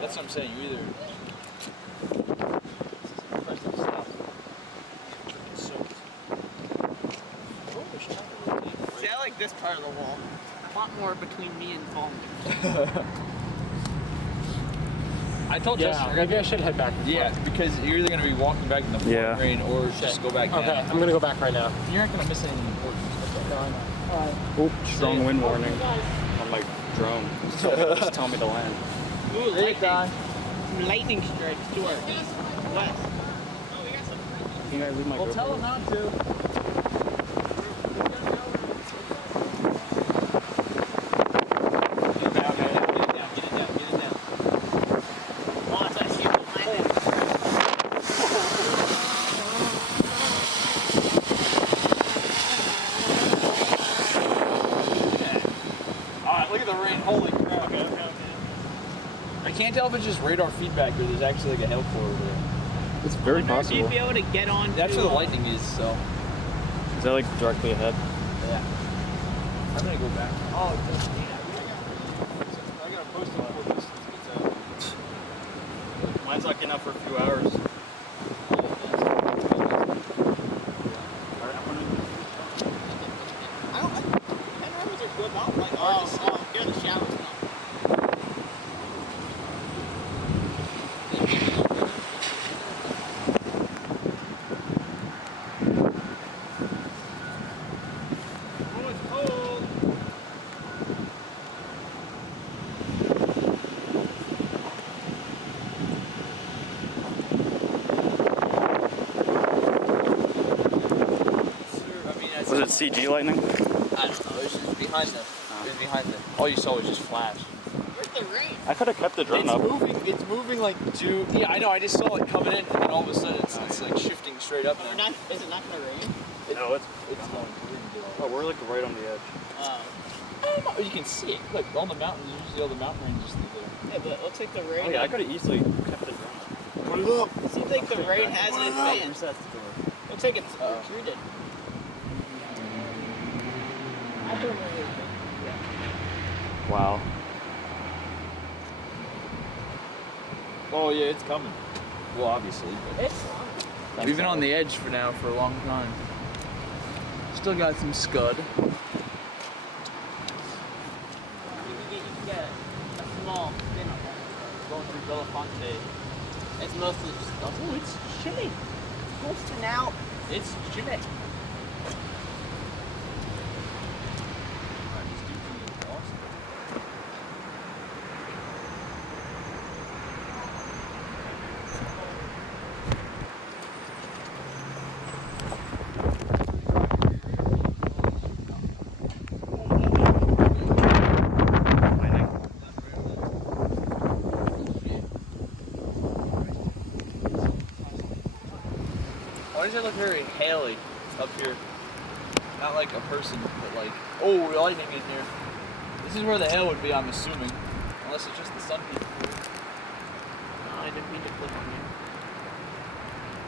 That's what I'm saying. You either. Impressive stuff. See, I like this part of the wall. A lot more between me and falling. I told Justin. Maybe I should head back. Yeah, because you're either going to be walking back in the pouring rain or just go back down. Okay, I'm going to go back right now. You're not going to miss anything important. Oop, strong wind warning on my drone. Just tell me to land. Ooh, some lightning strikes to our west. Can I leave my GoPro? Tell him not to. I can't tell if it's just radar feedback or there's actually like a hail core over there. It's very possible. You'd be able to get on. That's where the lightning is, so. Is that like directly ahead? Yeah. I'm gonna go back. Oh, I got a post on this. Mine's not getting up for a few hours. Penn Rebels are good, not like ours. Get in the showers now. Was it CG lightning? I don't know. It was just behind the. It was behind the. All you saw was just flash. Where's the rain? I could have kept the drone up. It's moving like to. Yeah, I know. I just saw it coming in, and then all of a sudden it's like shifting straight up. Is it not gonna rain? No, it's going. Oh, we're like right on the edge. You can see it. Like on the mountains, usually all the mountain ranges through there. Yeah, but it looks like the rain. Oh yeah, I could have easily kept the drone up. Put it up. It seems like the rain hasn't advanced. Looks like it's retreated. Wow. Oh yeah, it's coming. Well, obviously. But It's we've been on the edge for a long time. Still got some scud. You can get a small spin up there. Going through Belafonte. It's mostly just. Oh, it's chilly. Posting out. It's chilly. Why does it look very haily up here? Not like a person, but like, oh, lightning in here. This is where the hail would be, I'm assuming. Unless it's just the sun peeking through. No, I didn't mean to click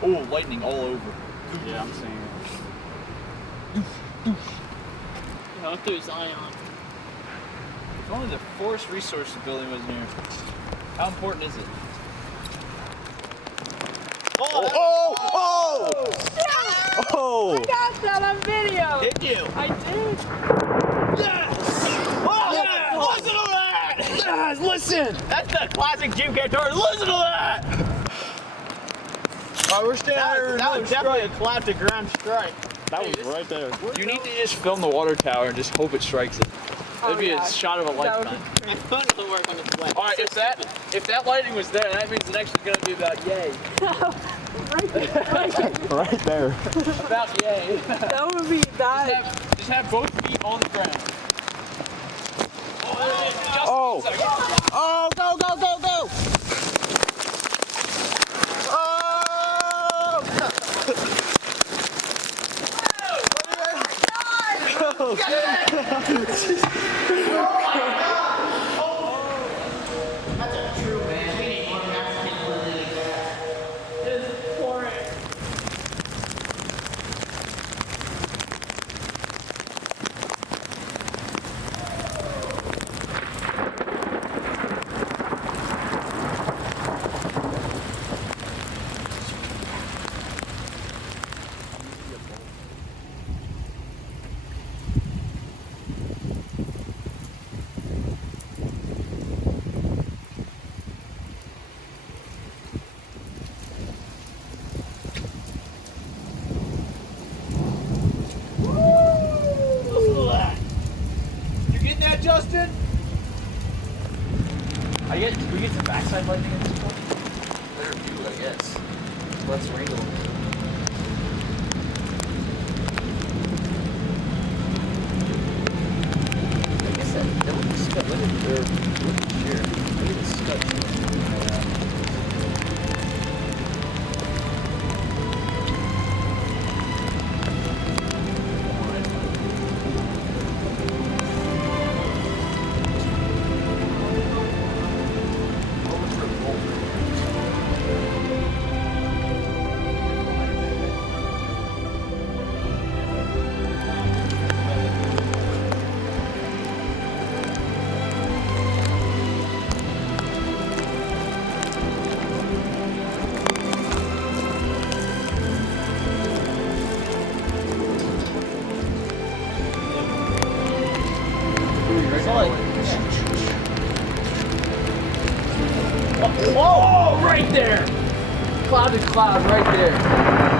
on you. Oh, lightning all over. Yeah, I'm seeing it. Yeah, look through Zion. If only the forest resources building was near. How important is it? Oh! Oh! I got that on video. Did you? I did. Yes! Oh, yeah! Listen to that! Yes, listen! That's the classic Jim Cantor. Listen to that! Alright, we're standing That was definitely a cloud to ground strike. That was right there. You need to just film the water tower and just hope it strikes it. That'd be a shot of a lifetime. My phone doesn't work on this flight. Alright, if that lighting was there, that means it's actually gonna be about yay. Right there. Right there. About yay. That would be that. Just have both feet on the ground. Oh! Oh, go, go, go, go! Oh! We get some backside lighting at this point? Better view, I guess. Let's wrangle. I guess that would be scut. Look at their shear. Look at the scut. Oh, right there! Cloud to cloud, right there.